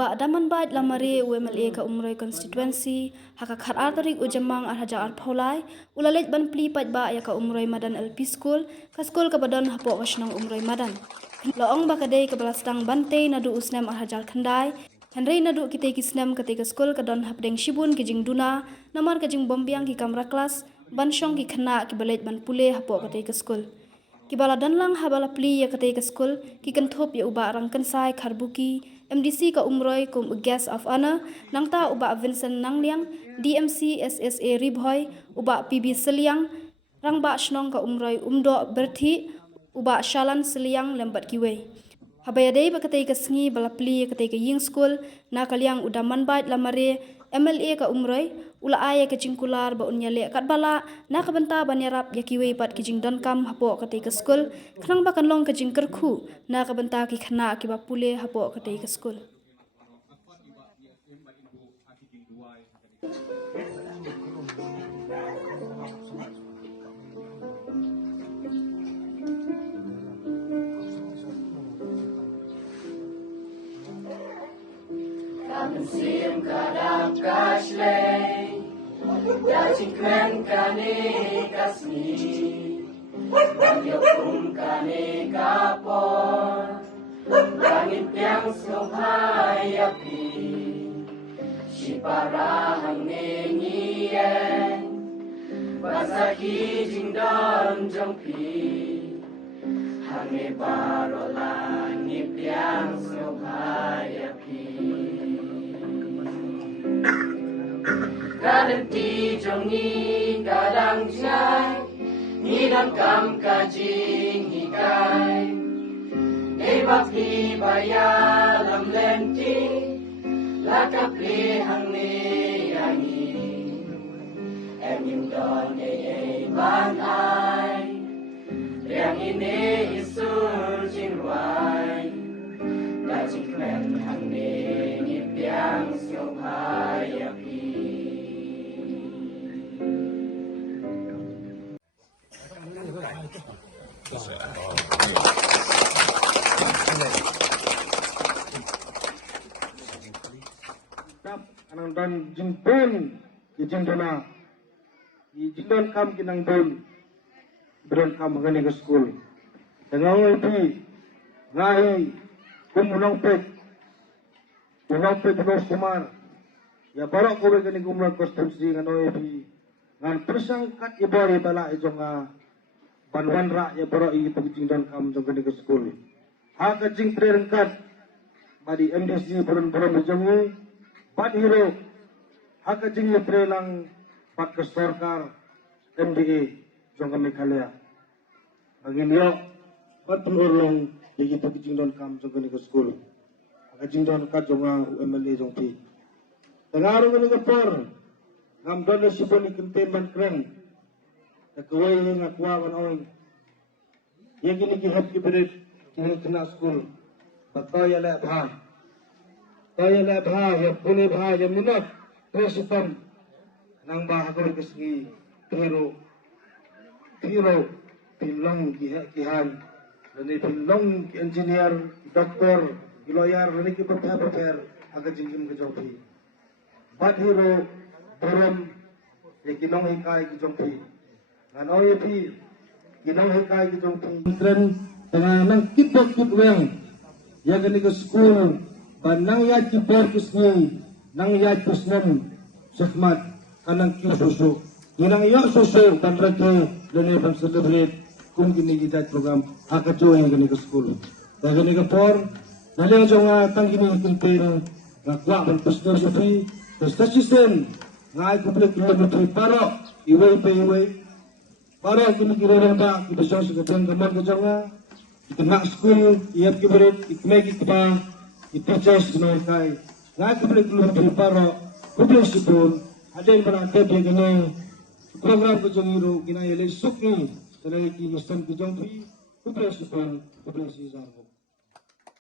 uba daman bait lamare UMLA ka umroi constituency haka khat artarik ujamang arhaja arpholai ulalet ban pli pat ba ya ka umroi madan LP school ka school ka badan hapo wasnang umroi madan loong ba kadai ka balastang bante nadu usnem arhajar khandai Henry nadu kite kisnem ketika school ka don hapdeng shibun ki jing duna namar ka jing bombiang ki kamra kelas ban shong ki khana ki balet ban pule hapo ketika school Kibala danlang habala pli ya ketika school ki kenthop ya uba rang kensai kharbuki MDC ka umroi kum guest of honor nangta uba Vincent Nangliang DMC SSA Ribhoy uba PB Seliang rang ba shnong ka umroi umdo berthi uba Shalan Seliang lembat kiwe Habayadei ba ketika sngi bala pli ya ketika ying school na kaliang uda manbait lamare MLA ka umroi ula aya ke cingkular ba unyale kat bala na kabenta banyarap ya kiwe pat ki jing don kam hapo ketika school khnang ba kanlong ke jing kerkhu na kabenta ki khana ki ba pule hapo ketika school Sim kadang kashlei Dajing kren kane kasni Yokum kane kapor Langit yang sohai api Shiparahang nengien Basaki jingdon jongpi Hange baro langit yang sohai api Kadang ti jongi kadang jai ni dam kam kajing hikai ebak di bayalam lenti lakap li hang ni yangi emin don ban ai yang ini isul jinwai dajik men hang ni ngipiang siopaya anang dan jingpun ki jingdona ki jingdon kam kinang don bron kam ngani ke school tengau pi ngai kumulong pek no kumar ya barok ko be kani kumulong konstitusi ngano pi ngan persangkat ibari bala ijonga banwan ra ya barok i pu jingdon kam jong kani ke school ha ka jing prengkat badi MDC bron jongi Pat hero haka jing prelang pat ke sarkar MDA jong kami Meghalaya agin yo pat pulurong yigi to jing don kam jong kani ke school haka jing don ka jong UMLA jong pi tengaro kani ke por ngam don sipon ikenten ban kren ta kawai ni ngakwa ban oing yigi ni ki hap ki berit kena school patoya la bha Kaya na baha, ya pune baha, ya munat, presupam, nang baha ko kasi pero pinlong kihan, lani pinlong engineer, doktor, lawyer, lani ki prepare, agad jingim ke jompi. Bat hero, borom, ya kinong hikay ke jompi. Ngano ya pi, kinong hikay ke jompi. Tren, tengah nang kitweng, ya gani ke school. Nang yat kipor kisni, nang yat kisnem, sehmat, kanang kisusu. Inang yak susu, dan rake, lene bang celebrate, kum kini kita program, akajo yang kini ke school. Dan kini ke por, naleng jonga tang kini kintin, ngakwa bang pusner sufi, prestasi ngai kuplik kilometer paro, iway pe iway, paro kini kira ba, kibasong sekadang gamar ke jonga, kita nak school, iap kiberit, ikmek ikpa, Ipachas dinaikai, ngai kublik kilometer paro, kublik sipun, ada yang berangkat dia kena program kejongiru, kena yelai sukni, terlebih kisah kejongpi, kublik sipun, kublik sisarmu.